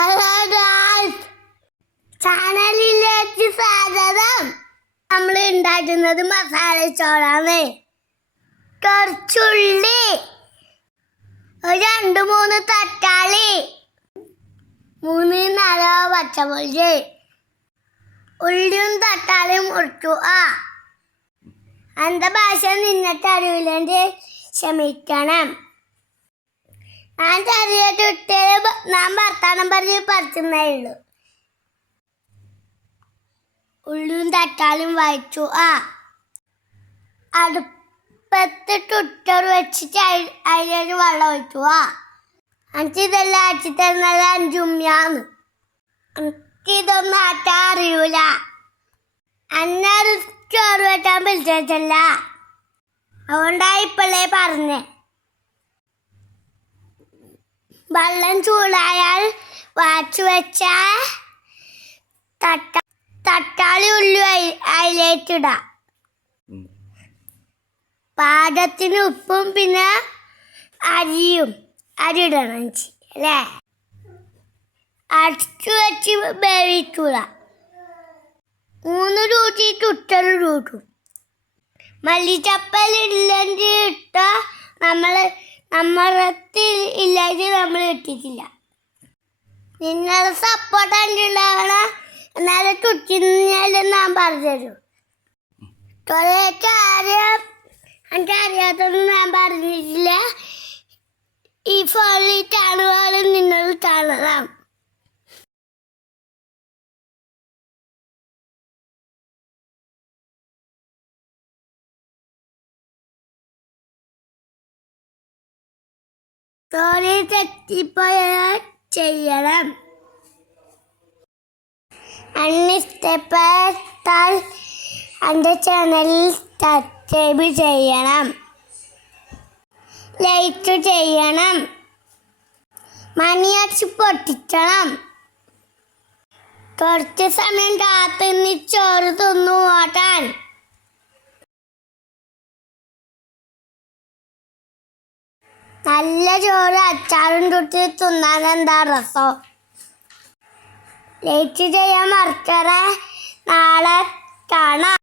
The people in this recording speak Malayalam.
ഹലോ ഗായ്സ്, ചാനലിലേക്ക് സ്വാഗതം. നമ്മൾ ഉണ്ടാക്കുന്നത് മസാല ചോറാണ്. കുറച്ചുള്ളി, ഒരു 2-3 തക്കാളി, 3-4 പച്ചമുളക്, ഉള്ളിയും തക്കാളിയും മുറിക്കുക. എൻ്റെ ഭാഷ നിങ്ങൾക്ക് അറിയില്ലെങ്കിൽ ക്ഷമിക്കണം. ഞാൻ ചെറിയ ഞാൻ വർത്താനം പറഞ്ഞ് പറിക്കുന്നേ ഉള്ളൂ. ഉള്ളിയും തക്കാളിയും വഴച്ചു. അടുപ്പത്ത് കുക്കർ വെച്ചിട്ട് അതിലേക്ക് വെള്ളം ഒഴിച്ചു. എനിക്കിതെല്ലാം ആക്കി തരുന്നത് അഞ്ചുമ്മയാണ്. എനിക്കിതൊന്നും ആക്കാൻ അറിയൂല. അന്നൊരു ചോറ് വെക്കാൻ വിളിച്ചിട്ടില്ല, അതുകൊണ്ടാണ് ഇപ്പോഴേ പറഞ്ഞേ. വെള്ളം ചൂടായാൽ വാച്ച് വെച്ച തക്കാളി ഉള്ളി അതിലേക്കിടാം. പാകത്തിന് ഉപ്പും പിന്നെ അരി ഇടണം അല്ലേ. അടച്ചു വെച്ച് വേവിക്കുക. 3 കൂട്ടിയിട്ട് ഉറ്റൊരു കൂട്ടും. മല്ലിച്ചപ്പലില്ലെങ്കിൽ ഇട്ട നമ്മളത്തിൽ ഇല്ലെങ്കിൽ നമ്മൾ ഇട്ടിട്ടില്ല. നിങ്ങളുടെ സപ്പോർട്ട് ഉണ്ടാവണം, എന്നാലും കുക്കിങ്ങിലും ഞാൻ പറഞ്ഞുതരും. കുറേ കാര്യം എനിക്ക് അറിയാത്തൊന്നും ഞാൻ പറഞ്ഞിട്ടില്ല. ഈ ഫോണിൽ കാണുവാനും നിങ്ങൾ കാണണം. സ്റ്റോറി തെറ്റിപ്പോയാൽ ചെയ്യണം. ഇഷ്ടപ്പെട്ടാൽ എൻ്റെ ചാനലിൽ സബ്സ്ക്രൈബ് ചെയ്യണം, ലൈക്ക് ചെയ്യണം, മണിയടിച്ച് പൊട്ടിക്കണം. കുറച്ച് സമയം കാത്തുനിന്ന് ചോറ് തിന്നു ഓട്ടാൻ. നല്ല ചോറ് അച്ചാറും തൊട്ട് തിന്നാൻ എന്താ രസം. ലൈക്ക് ചെയ്യാൻ മറക്കരുത്. നാളെ കാണാം.